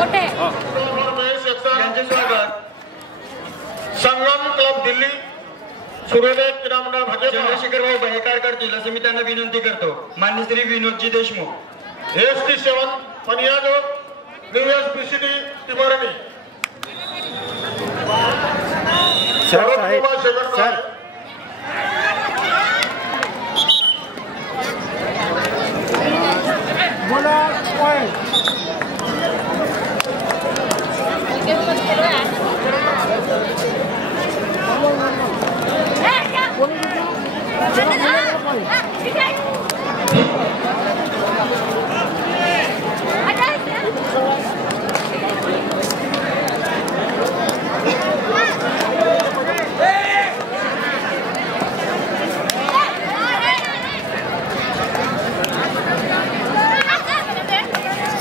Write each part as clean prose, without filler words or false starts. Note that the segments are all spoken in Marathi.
यांचे स्वागत संगम क्लब दिल्ली सूर्योदय क्रीडा मंडळ भाजप चंद्रशेखर भाऊ बहेकार करतील असं मी त्यांना विनंती करतो. मान्य श्री विनोदजी देशमुख AST7 पनियाजो न्यूएस PCD तिमारणी सर बोला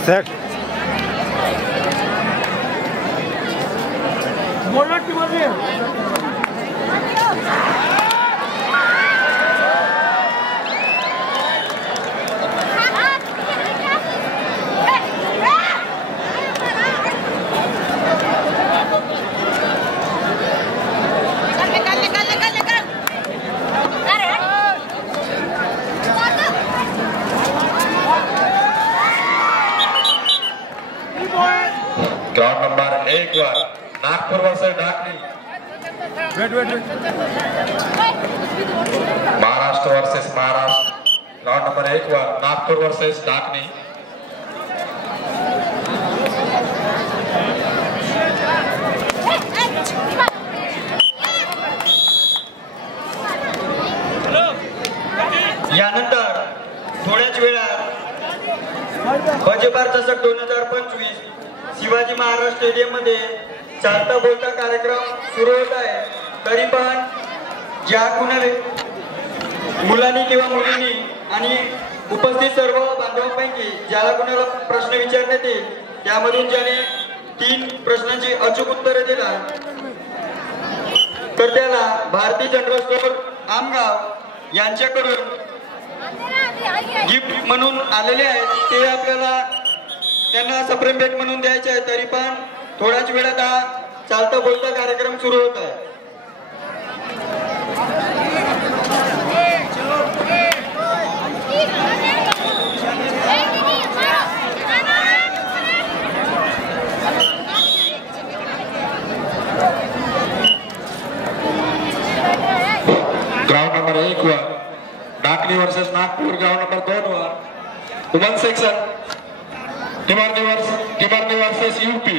सर बोला की बोलिए ग्राउंड नंबर 1 वर Nagpur versus Dhakni Maharashtra versus Maharashtra. Ground number 1 वर नागपूर वर्सेस ढाकणी. यानंतर थोड्याच वेळात बजेबार चषक 2025 शिवाजी महाराज स्टेडियम मध्ये चालता बोलता कार्यक्रम सुरू होत आहे. तरी पण ज्या कुणाला मुलांनी किंवा मुलींनी आणि उपस्थित सर्व बांधवांपैकी ज्याला कुणाला प्रश्न विचारण्यात येईल त्यामधून ज्याने 3 प्रश्नांची अचूक उत्तरे दिला तर त्याला भारती जनरल स्टोअर आमगाव यांच्याकडून गिफ्ट म्हणून आलेले आहेत ते आपल्याला त्यांना सप्रेम भेट म्हणून द्यायचे आहे. तरी पण थोड्याच वेळात हा चालता बोलता कार्यक्रम सुरू होत आहे. ग्राउंड नंबर 1 वर Dhakni versus Nagpur. Ground number 2 वर woman section Timarni versus UP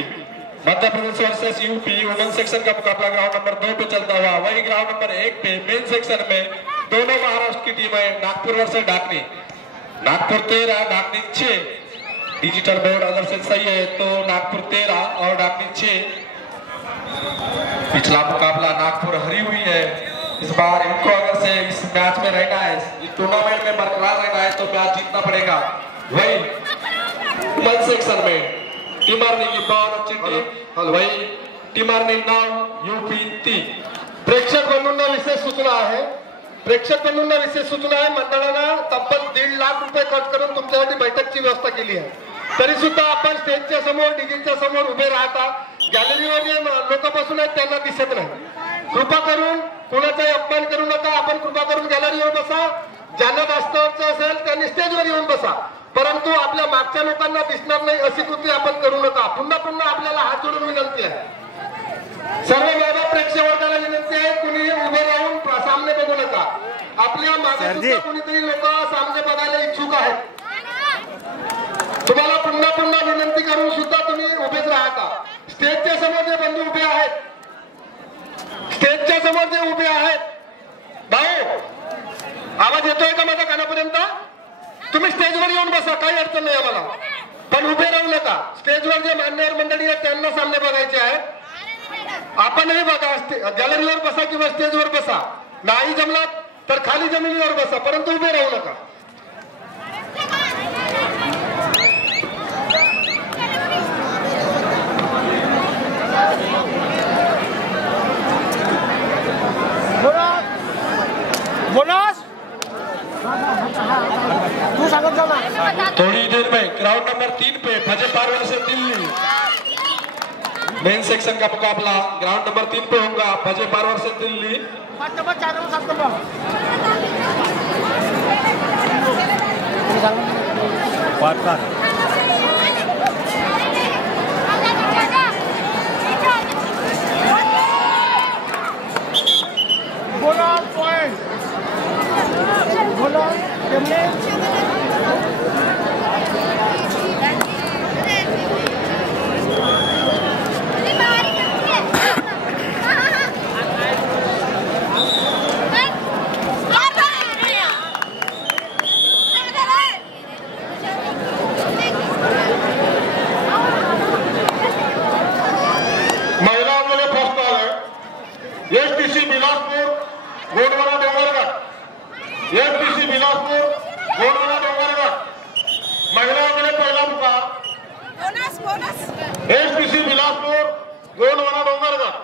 Madhya Pradesh versus UP. Woman section का मुकाबला ग्राउंड नंबर 2 पे चलता हुआ. वही ग्राउंड नंबर 1 पे मेन सेक्शन में दोनों महाराष्ट्र की टीम है. Nagpur versus Dhakni. Nagpur 13 Dhakni 6. Digital board अगर से सही है तो नागपुर 13 और ढाकनी 6. पिछला मुकाबला नागपुर हरी हुई है. इस बार इनको अगर से इस मैच में रहना है, इस टूर्नामेंट में बरकरार रहना है तो मैच जीतना पड़ेगा. वही वुमन सेक्शन में टिमारनी की बहुत अच्छी टीम. वही टिमारनी 9 यूपी 3. प्रेक्षक बंधूंना विशेष सूचना आहे. मंडळानं तब्बल 1.5 लाख रुपये खर्च करून तुमच्यासाठी बैठकची व्यवस्था केली आहे. तरी सुद्धा आपण स्टेजच्या समोर डीजेच्या समोर उभे राहता. गॅलरीवर जे लोक बसून आहेत त्यांना दिसत नाही. कृपा करून कोणाचाही अपमान करू नका. आपण कृपा करून गॅलरीवर बसा. ज्यांना दास्तावरचं असेल त्यांनी स्टेजवर येऊन बसा. परंतु आपल्या मागच्या लोकांना दिसणार नाही अशी कृती आपण करू नका. पुन्हा पुन्हा आपल्याला हात जोडून विनंती आहे. सर्व बाबा प्रेक्षक वर्गाला विनंती आहे कुणी उभे राहून सामने बघू नका. आपल्या मागे सुद्धा कुणीतरी लोक सामने बघायला इच्छुक आहेत. तुम्हाला पुन्हा पुन्हा विनंती करून सुद्धा तुम्ही उभेच राहता. स्टेजच्या समोर जे बंधू उभे आहेत, स्टेजच्या समोर जे उभे आहेत, भाऊ आवाज येतोय का माझ्या कानापर्यंत? तुम्ही स्टेजवर येऊन बसा, काही अडचण नाही आम्हाला, पण उभे राहू नका. स्टेजवर जे मान्यवर मंडळी आहेत त्यांना सामने बघायचे आहेत. आपणही बघा, गॅलरीवर बसा किंवा स्टेजवर बसा. नाही जमला तर खाली जमिनीवर बसा, परंतु उभे राहू नका. थोड़ी देर में ग्राउंड नंबर 3 पे फजेपार वर्सेस दिल्ली. मेन सेक्शन का मुकाबला ग्राउंड नंबर 3 पे होगा। बजे 12 से दिल्ली। एसटीसी बिलासपुर गोंडवाना डोंगरगड, एसटीसी बिलासपुर गोंडवाना डोंगरगड महिलांकडे पहिला मुकाम, एसटीसी बिलासपुर गोंडवाना डोंगरगड।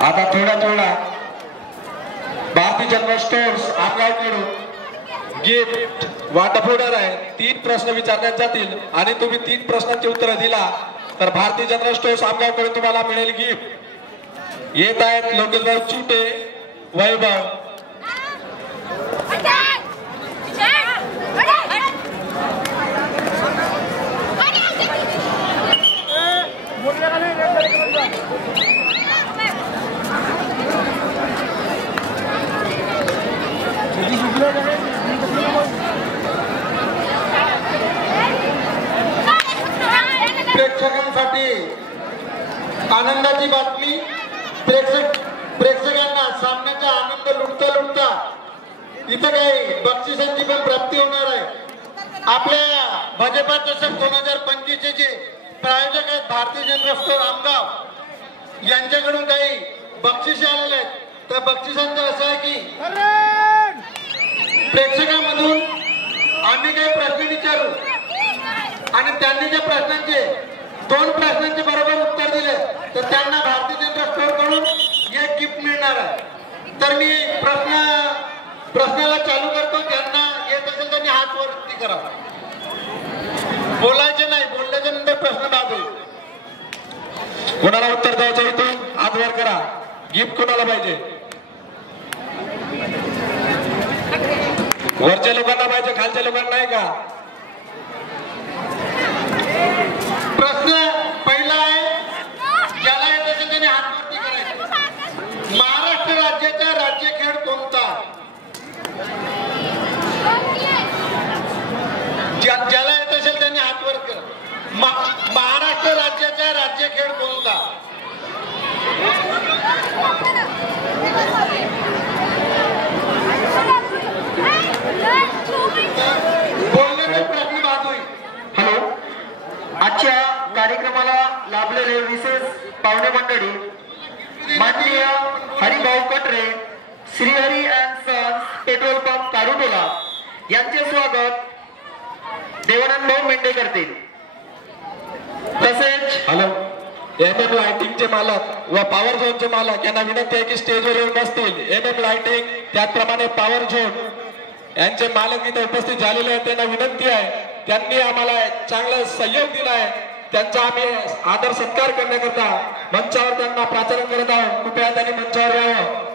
आता थोडा भारतीय जनरल स्टोर्स आमगावकडून गिफ्ट वाटप होणार आहे। 3 प्रश्न विचारण्यात जातील आणि तुम्ही 3 प्रश्नांची उत्तरं दिला तर भारतीय जनरल स्टोर्स आमगावकडून तुम्हाला मिळेल गिफ्ट। येत आहेत लोकेशभाऊ चुटे, वैभव। प्रेक्षकांसाठी आनंदाची बातमी, प्रेक्षकांना सामन्याचा आनंद लुटता इथे काही बक्षिसांची पण प्राप्ती होणार आहे। आपल्या भाजपा चषक 2025 चे प्रायोजक आहेत भारतीय जनरल स्टोर आमगाव, यांच्याकडून काही बक्षिसे आलेले आहेत। त्या बक्षिसांचं असं आहे की प्रेक्षकांमधून आम्ही काही प्रश्न विचारू आणि त्यांनी त्या प्रश्नांचे 2 प्रश्नांचे बरोबर उत्तर दिले तर त्यांना भारतीय जनता स्टोर कडून एक गिफ्ट मिळणार आहे। तर मी प्रश्नाला चालू करतो, ज्यांना येत असेल त्यांनी हात वरती करा, बोलायचे नाही, बोलल्याच्या नंतर प्रश्न बाद होईल। कोणाला उत्तर द्यायचं इथून हात वर करा। गिफ्ट कोणाला पाहिजे? वरच्या लोकांना पाहिजे, खालच्या लोकांना नाही का? प्रश्न पहिला आहे, ज्याला येत असेल त्याने हात वरती करायचे। महाराष्ट्र राज्याचा राज्य खेळ कोणता? ज्याला येत असेल त्यांनी हात वर करा। महाराष्ट्र राज्याचा राज्य खेळ कोणता? बोलण्याचा प्रश्न बाद होईल। हॅलो, आजच्या कार्यक्रमाला लाभलेले विशेष पाहुणे मंडळी, माननीय Haribhau Katre, Shrihari and sons petrol pump Karutola यांचे स्वागत देवानंद भाऊ मेंढे करतील। तसेच हॅलो, MM लाइटिंगचे मालक व पॉवर झोनचे मालक यांना विनंती आहे की स्टेजवर येऊन बसतील। MM लाइटिंग त्याचप्रमाणे पॉवर झोन यांचे मालक इथे उपस्थित झालेले आहेत, त्यांना विनंती आहे, त्यांनी आम्हाला चांगला सहयोग दिला आहे, त्यांचा आम्ही आदर सत्कार करण्याकरता मंचावर त्यांना प्राचारण करत आहोत। कृपया त्यांनी मंचावर यावं।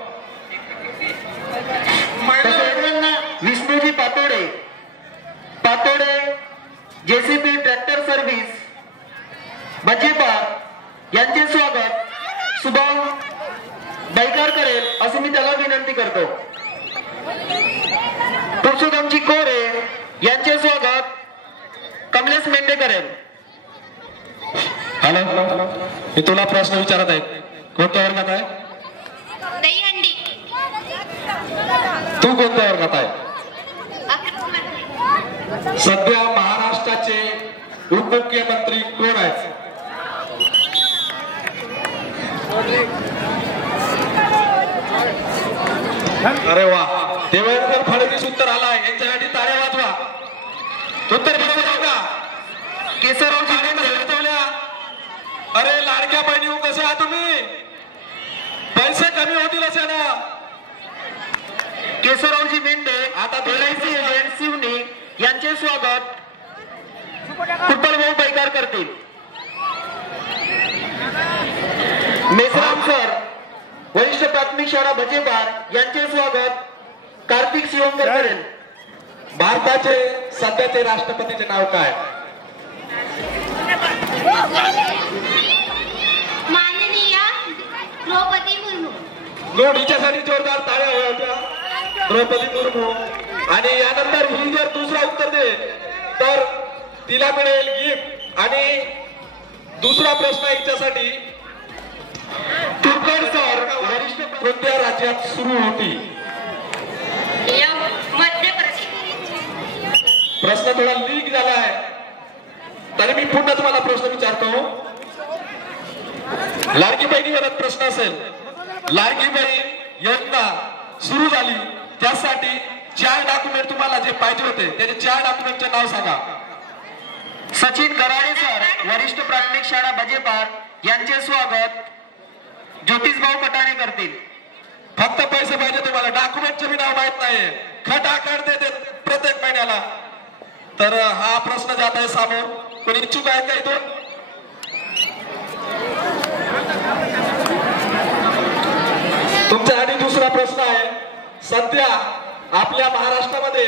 विष्णूजी पातोडे JCB ट्रॅक्टर सर्व्हिस बजेपार यांचे स्वागत शुभम बैकार करेल अशी मी त्याला विनंती करतो। पुरुषोत्तमजी कोरे यांचे स्वागत कमलेश मेंढे करेल। हॅलो, मी तुला प्रश्न विचारत आहे, कोणत्या वर्गात आहे? तू कोणत्या वर्गात आहे? सध्या महाराष्ट्राचे उपमुख्यमंत्री कोण आहेत? अरे वा, देवेंद्र फडणवीस उत्तर आलाय, यांच्यासाठी टाळ्या वाजवा. उत्तर बरोबर आहे का? केशवरावजी अरे लाडक्या बहिणी कसे आहात तुम्ही? पैसे कमी होतील असे ना. केशवरावजी मेंढे आता LIC एजंट शिवनी यांचे स्वागत कुट्टलभाऊ पैकार करतील. मेसराम सर वरिष्ठ प्राथमिक शाळा भजेबार यांचे स्वागत कार्तिक शिवंकर करेल. भारताचे सध्याचे राष्ट्रपतीचे नाव काय? माननीय द्रौपदी मुर्मू. गुड. हिच्यासाठी जोरदार टाळ्या हव्या होत्या. द्रौपदी मुर्मू. आणि यानंतर ही जर दुसरा उत्तर दे तर तिला मिळेल गिफ्ट. आणि दुसरा प्रश्न हिच्यासाठी, तुर्कड सर वरिष्ठ कोणत्या राज्यात सुरू होती? मध्य प्रदेश. प्रश्न थोडा लीक झाला आहे, तरी मी पुन्हा तुम्हाला प्रश्न विचारतो. लाडकी बहिणीवर प्रश्न असेल. लाडकी बहीण योजना सुरू झाली त्यासाठी 4 डॉक्युमेंट तुम्हाला जे पाहिजे होते त्याचे 4 डॉक्युमेंटचे नाव सांगा. सचिन गराडे सर वरिष्ठ प्राथमिक शाळा भजेबार यांचे स्वागत ज्योतिषभाऊ कटाणे करतील. फक्त पैसे पाहिजे तुम्हाला, डॉक्युमेंटचे बी नाव माहित नाहीये. खटाखट देते प्रत्येक महिन्याला. तर हा प्रश्न जात आहे समोर. कोणी इच्छुक आहे का इथून? तुमच्यासाठी दुसरा प्रश्न आहे. सध्या आपल्या महाराष्ट्रामध्ये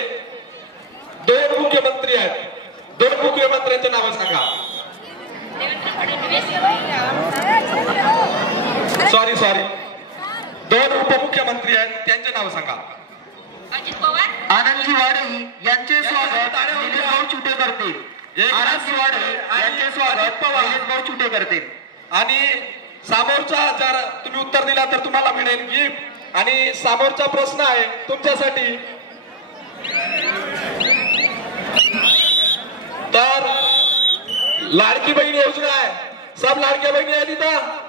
2 मुख्यमंत्री आहेत. 2 मुख्यमंत्र्यांचे नाव सांगा. सॉरी 2 उपमुख्यमंत्री आहेत, त्यांचे नाव सांगा. अजित पवार. आनंदजी वाडे यांचे स्वागत निलेशभाऊ चुटे करतील. आनंदजी वाडे यांचे स्वागत निलेशभाऊ चुटे करतील. आणि समोरचा जर तुम्ही उत्तर दिला तर तुम्हाला मिळेल गिफ्ट. आणि समोरचा प्रश्न आहे तुमच्यासाठी. तर लाडकी बहीण योजना आहे. सब लाडक्या बहिणी आहे तिथं.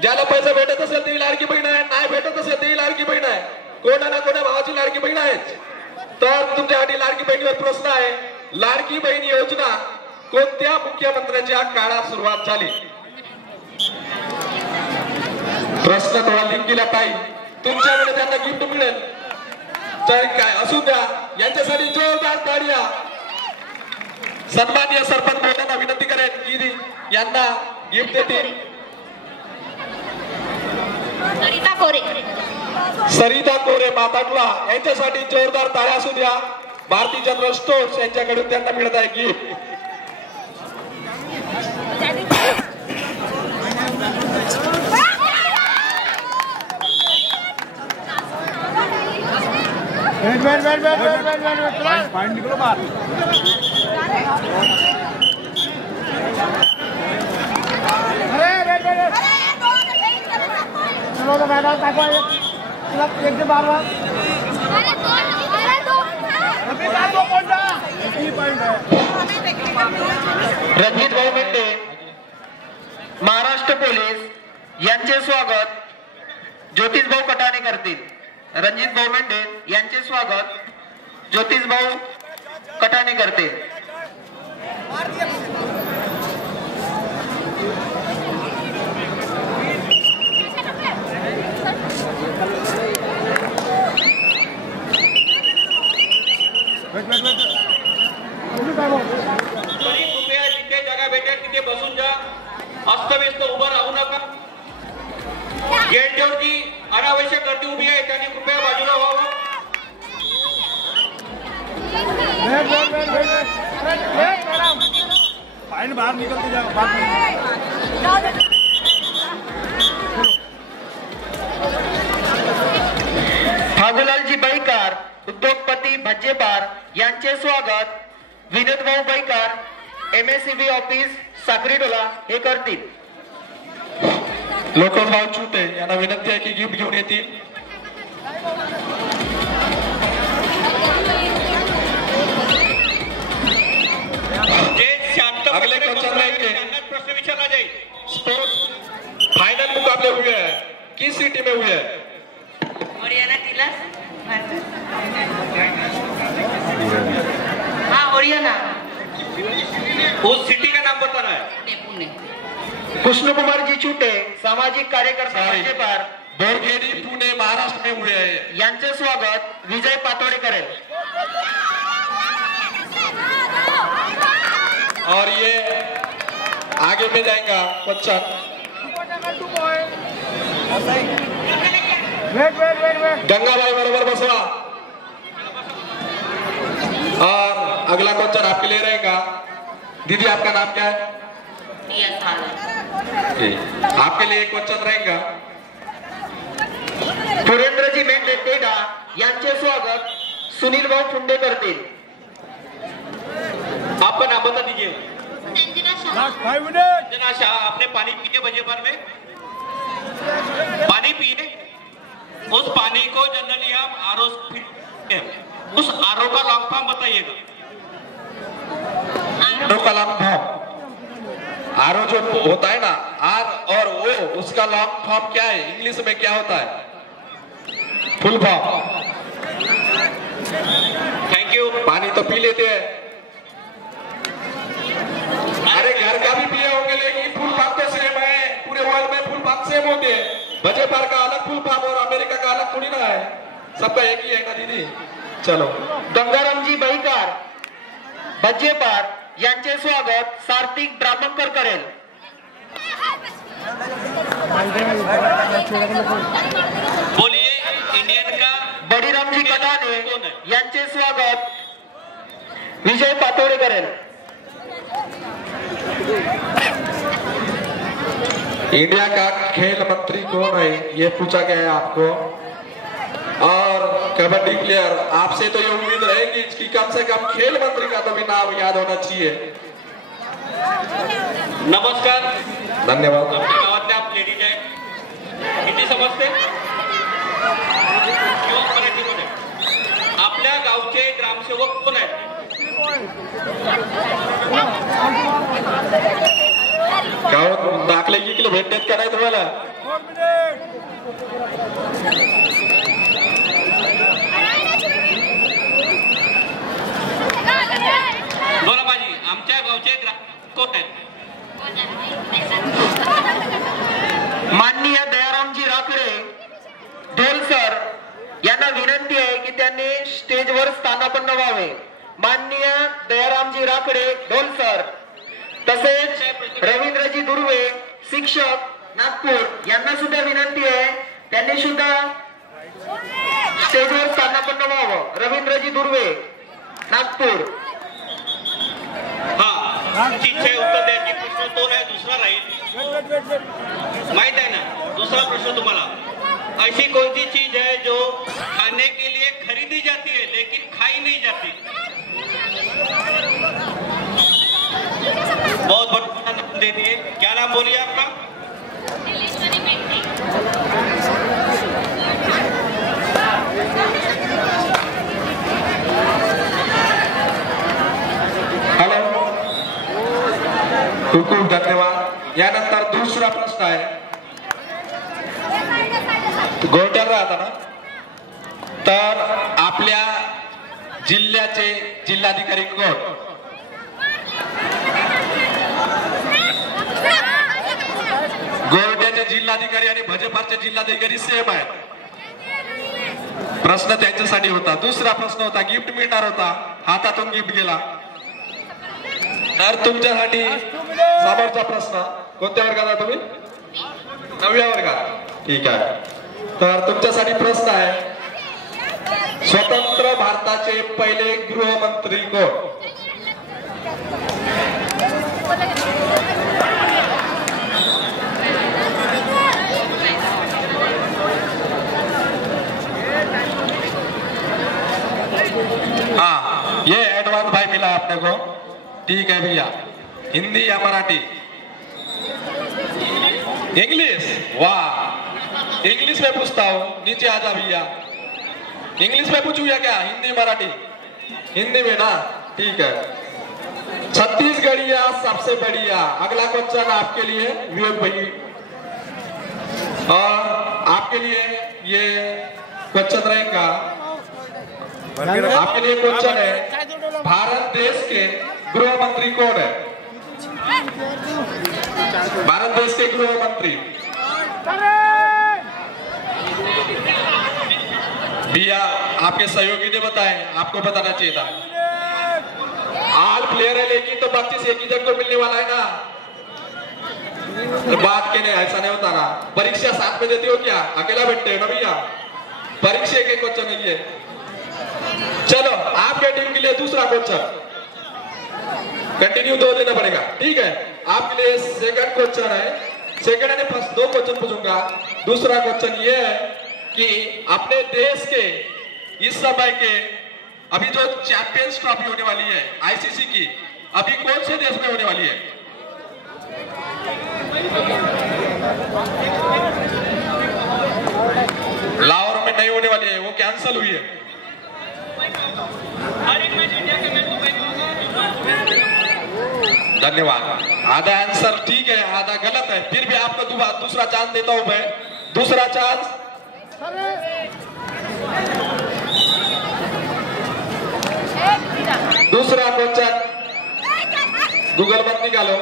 ज्याला पैसा भेटत असेल ती लाडकी बहीण आहे, नाही भेटत असेल ती लाडकी बहीण आहे. कोणा ना कोणा भावाची लाडकी बहीण आहेच. तर तुमच्यासाठी लाडकी बहिणीवर प्रश्न आहे. लाडकी बहीण योजना कोणत्या मुख्यमंत्र्यांच्या काळात सुरुवात झाली? प्रश्न थोडा लिंक केला पाहिजे. तुमच्याकडे त्यांना गिफ्ट मिळेल. तर काय असू द्या, यांच्यासाठी जोरदार ताळ्या. सन्माननीय सरपंच बोलताना विनंती करेन की यांना गिफ्ट देतील. सरिता कोरे. सरिता कोरे माताटला यांच्यासाठी जोरदार ताळ्या असू द्या. भारतीय जनरल स्टोर्स यांच्याकडून त्यांना मिळत आहे गिफ्ट. रणजित भाऊ मेंढे महाराष्ट्र पोलीस यांचे स्वागत ज्योतिषभाऊ कटाणे करतील. रणजित भाऊ मेंढे यांचे स्वागत ज्योतिषभाऊ कटाणे करतील. कृपया जिथे जागा भेटेल तिथे बसून जा. अस्तव्यस्त उभं राहू नका. गेटवर जी अनावश्यक गर्दी उभी आहे त्यांनी कृपया बाजूला व्हावं. बाहर निकलते जाओ. फागुलालजी बैकार उद्योगपती भज्जेबार यांचे स्वागत विनोदभाऊ बैकार MSCB ऑफिस साक्रीडोला हे करतील. लोकभाऊ चुटे यांना विनंती आहे की गिफ्ट घेऊन येतील. अगले क्वेश्चन रहेंगे. प्रश्न विचारला जाईल. स्पोर्ट्स फाइनल मुकाबले हुए हैं, किस सिटी में हुए हैं? हरियाणा जिला हाँ हरियाणा। उस सिटी का नाम बताना है। पुणे। कृष्ण कुमार जी चुटे सामाजिक कार्यकर्ता भाजपार बोरखेडी पुणे महाराष्ट्र में हुए हैं। यांचे स्वागत विजय पातोडे करेल। और ये आगे में जाएगा क्वेश्चन गंगाबाई बराबर बसवा। और अगला क्वेश्चन आपके लिए रहेगा। दीदी आपका नाम क्या है? आपके लिए क्वेश्चन रहेगा। सुरेंद्रजी मेंढे तेडा यांचे स्वागत सुनील भाऊ फुंडे करतील। आपका नाम बता दीजिए। संजना शाह। संजना शाह, आपने पानी पिए बजे भर में? पानी पिए? उस पानी को जनरली हम आरओ उस आरओ का लॉन्ग फॉर्म बताइएगा। आरओ का लॉन्ग फॉर्म, आरओ जो होता है ना, आर और ओ, उसका लॉन्ग फॉर्म क्या है? इंग्लिश में क्या होता है? फुल फॉर्म। Thank you. पानी तो पी लेते हैं, अरे घर का भी पिए होंगे, लेकिन फुल फॉर्म तो सेम है। पूरे वर्ल्ड में फुल फॉर्म सेम होते हैं। बजे पार का अलग फुल फॉर्म और अमेरिका का अलग थोड़ी ना है, सबका एक ही है ना दीदी। चलो, गंगारामजी बहिकार बजेपार यांचे स्वागत सार्थिक ब्राह्मणकर करेल। बोलिए इंडियन का बडीरामजी कदाने यांचे स्वागत विजय पातोडे करेल। इंडिया का खेल मंत्री कौन है, ये पूछा गया है आपको। और कबड्डी प्लेयर, आपसे तो ये उम्मीद रहेगी कि कम से कम खेल मंत्री का तो भी नाम याद होना चाहिए। नमस्कार, धन्यवाद। आपल्या गावातले आप लेडीज आहे, किती समजते? किंवा मराठीमध्ये आपल्या गावचे ग्रामसेवक कोण आहेत? गावात दाखले किलो भेटण्यात का नाही तुम्हाला? बोला माझी, आमच्या गावचे ग्रामसेवक कोण आहेत? माननीय दयारामजी राखडे ढोल सर यांना विनंती आहे की त्यांनी स्टेजवर स्थानापन्न व्हावे। माननीय दयारामजी राखडे ढोल सर, तसेच रवींद्रजी दुर्वे शिक्षक नागपूर यांना सुद्धा विनंती आहे, त्यांनी सुद्धा स्टेजवर स्थानापन्न व्हावं। रवींद्रजी दुर्वे नागपूर। तुमची इच्छा आहे उत्तर द्यायची, प्रश्न तो नाही दुसरा राहील, माहित आहे ना? दूसरा प्रश्न तुम्हाला, ऐसी कौन सी चीज है जो खाने के लिए खरीदी जाती है लेकिन खाई नहीं जाती? बहुत बड़ा नाम दे दिए, क्या नाम बोलिए आपका? हेलो, खूप खूप धन्यवाद। यानंतर दुसरा प्रश्न आहे, गोट्याला राहता ना, तर आपल्या जिल्ह्याचे जिल्हाधिकारी कोण? गोरट्याचे जिल्हाधिकारी आणि भजपारचे जिल्हाधिकारी सेम आहेत। प्रश्न त्यांच्यासाठी होता। दुसरा प्रश्न होता, गिफ्ट मिळणार होता, हातातून गिफ्ट गेला। तर तुमच्यासाठी समोरचा प्रश्न, कोणत्या वर्गात तुम्ही? 9व्या वर्गात, ठीक आहे। तर तुमच्यासाठी प्रश्न आहे, स्वतंत्र भारताचे पहिले गृहमंत्री कोण? हाँ, ये एडवांस भाई मिला आपने को, ठीक है भैया। हिंदी या मराठी? इंग्लिश, वाह। इंग्लिश में पूछता हूँ, नीचे आ जा भैया। इंग्लिश में पूछूं या क्या, हिंदी मराठी? हिंदी में ना, ठीक है। छत्तीसगढ़िया सबसे बढ़िया। अगला क्वेश्चन आपके लिए विवेक भाई, और आपके लिए ये क्वेश्चन रहेगा, आपके लिए क्वेश्चन है, भारत देश के गृह मंत्री कौन है? भारत देश के गृह मंत्री। भैया आपके सहयोगी ने बताए, आपको बताना चाहिए था। ऑल प्लेयर है लेकिन तो बख्शिश एक ही जन को मिलने वाला है ना। बात के नहीं, ऐसा नहीं होता ना। परीक्षा साथ में देते हो क्या? अकेला बैठते हो ना भैया। परीक्षा के क्वेश्चन है ये। चलो आपके टीम के लिए दूसरा क्वेश्चन कंटिन्यू 2 देना पड़ेगा, ठीक है। आपके लिए सेकंड क्वेश्चन है। सेकंड यानी फर्स्ट 2 क्वेश्चन पूछूंगा। दूसरा क्वेश्चन ये है कि अपने देश के इस समय के अभी जो चैंपियंस ट्रॉफी होने वाली है आईसीसी की, अभी कौन से देश में होने वाली है? लाहौर में नहीं होने वाली है, वो कैंसिल हुई है। धन्यवाद। आधा आंसर ठीक है, आधा गलत है, फिर भी आपको दूसरा चांस देता हूं मैं। दूसरा चांस दूसरा क्वेश्चन गूगल मत निकालो,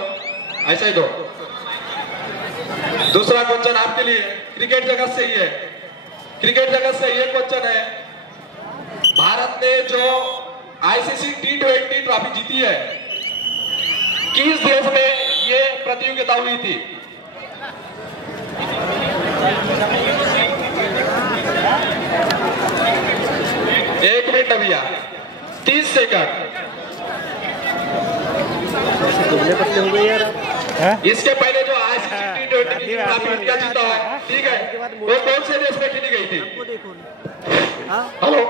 ऐसा ही दो। दूसरा क्वेश्चन आपके लिए क्रिकेट जगत से ही है। क्रिकेट जगत से ये क्वेश्चन है, भारत ने जो आईसीसी T20 ट्रॉफी जीती है, किस देश में ये प्रतियोगिता हुई थी? एक मिनट भैया, 30 सेकंड। इसके पहले जो आईसीसी T20 की ट्रॉफी इंडिया जीता है, ठीक है, वो कौन से देश में खेली गई थी? हेलो।